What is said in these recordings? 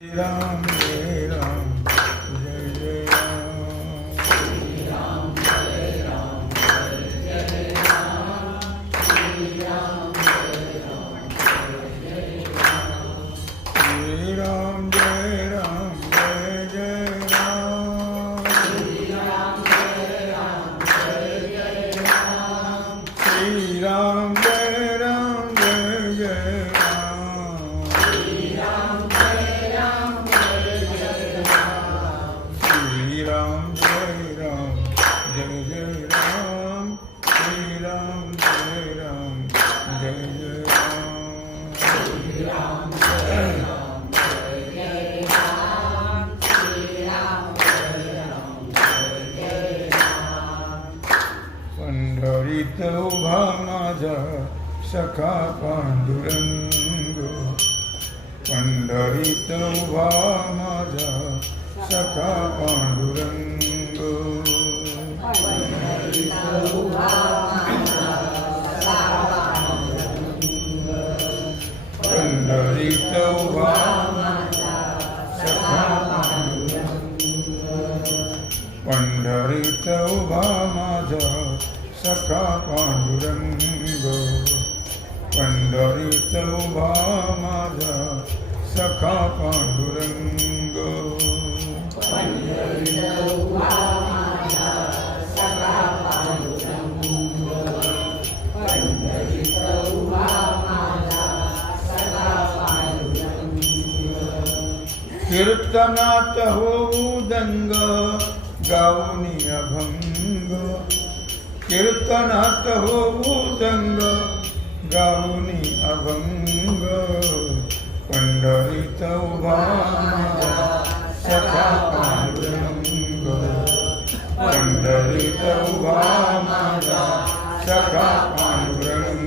जय पंढरीत उभा माझा सखा पांडुरंग पंढरीत उभा माझा सखा पांडुरंग पंढरीत सखा पांडुरंग पंढरीत उभा माझा सखा पांडुरंग कीर्तनात होऊ दंग गाऊनी अभंग। कीर्तनात होऊ दंग गाऊनी अभंग पंढरीत उभा सखा पांडुरंग. पंढरीत उभा माझा सखा पांडुरंग.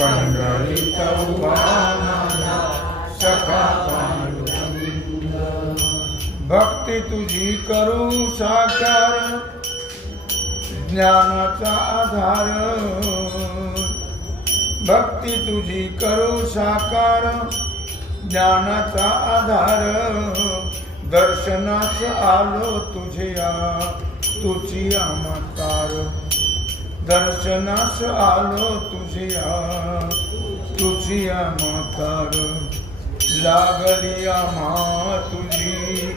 पंढरीत उभा माझा सखा पांडुरंग. भक्ती तुझी करू साकार ज्ञानाचा आधार. भक्ती तुझी करू साकार. ज्ञानाचा आधार. दर्शनाच आलो तुझ्या तुझी मातार दर्शनास आलो तुझ्या तुझी मातार लागली आम्हा तुझी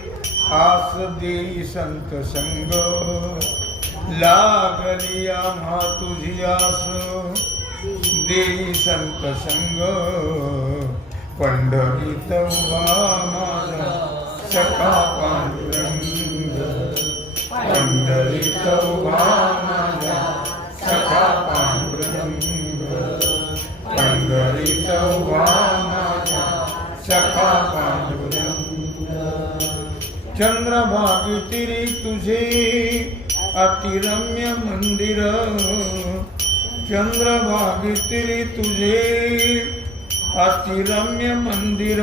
आस देई संत संग. लागली आम्हा तुझी आस. देई संत संग. पंढरीत उभा माझा सखा पांडुरंग. पंढरीत उभा माझा सखा पांडुरंग. पंढरीत उभा माझा सखा पांडुरंग. चंद्रभागी तिरी तुझे अतिरम्य मंदिर. चंद्रभागत्री तुझे अतिरम्य मंदिर.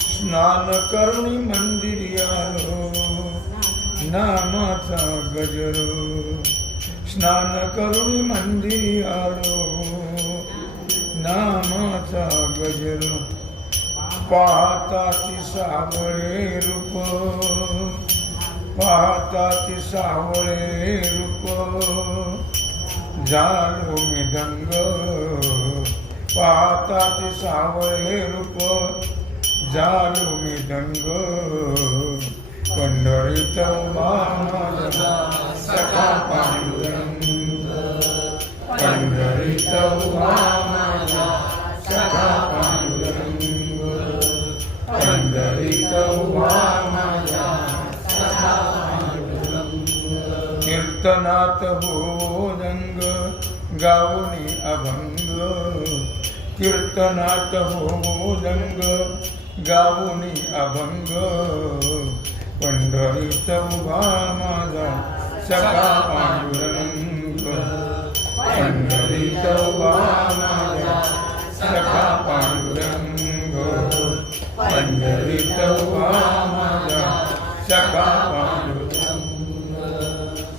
स्नान करुणी मंदिर आलो नामाचा गजर. स्नान करुणी मंदिर आलो नामाचा गजर. पाहताची सावळे रूप. पाहताची सावळे रूप. झालो मी दंग. पाहताची सावळे रूप. झालो मी दंग. पंढरीत उभा सखा पाणी. कीर्तनात होदंग गाऊनी अभंग. कीर्तनात होदंग गाऊनी अभंग. पंढरीत उभा माझा सखा पांडुरंग. पंढरी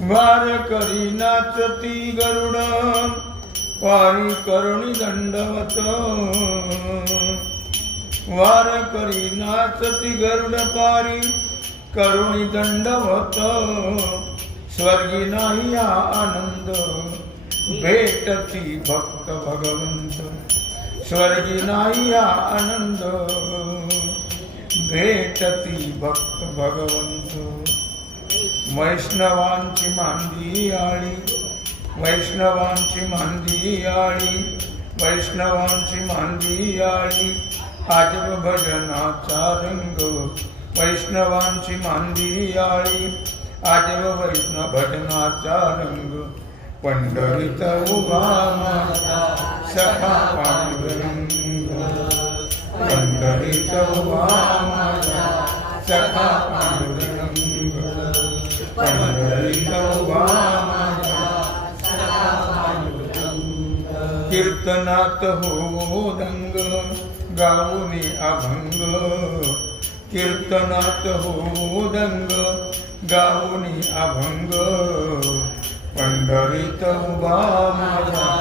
वार करी नाचती गरुड पारी करणी दंडवत. वार करी नाचती गरुड पारी करुणी दंडवत. स्वर्गी नाही हा आनंद भेटती भक्त भगवंत. स्वर्गी नाही हा आनंद भेटती भक्त भगवंत. वैष्णवांची मांदी आळी वैष्णवांची मांदी आळी वैष्णवांची मांदी आळी. आजब भजनाचा रंग वैष्णवांची मांदी आळी. आजब वैष्णव भजनाचा रंग पंढरीत उभा माझा सखा पांडुरंग. पंढरीत उभा माझा सखा पांडुरंग. कीर्तनात हो दंग गाऊनी अभंग. कीर्तनात हो दंग गाऊनी अभंग. पंढरीत उभा माझा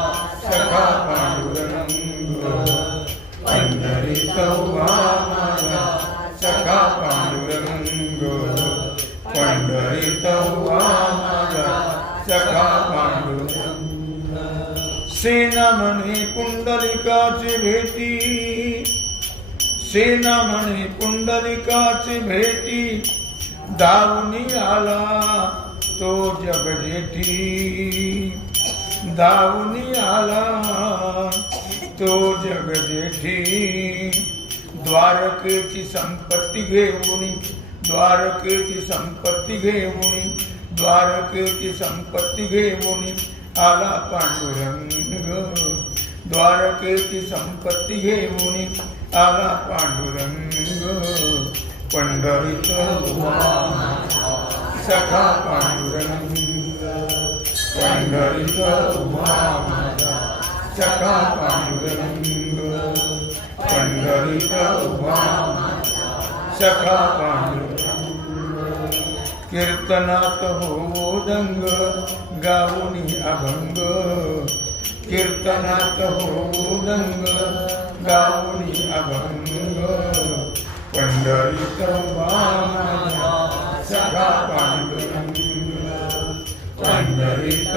सेना म्हणे कुंडलिकाची भेटी. सेना म्हणे कुंडलिकाची भेटी. धावणी आला तो जगजेठी धावणी आला तो जगजेठी द्वारकेची संपत्ती घेऊन द्वारकेची संपत्ती घेऊन द्वारकेची संपत्ती घेऊन आला पांडुरंग द्वारकेची संपत्ती घेऊन आला पांडुरंग पंढरीत सखा पांडुरंग पंढरीत सखा पांडुरंग पंढरीत सखा पांडुरंग कीर्तनात हो दंग गाऊनी अभंग. कीर्तनात हो दंग गाऊनी अभंग. पंढरीत उभा माझा सखा पांडुरंग. पंढरीत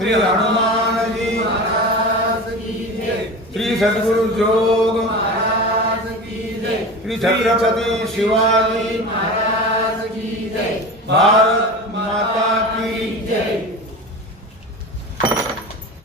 श्री हनुमान जी श्री सद्गुरु जोग श्री छत्रपति शिवाजी भारत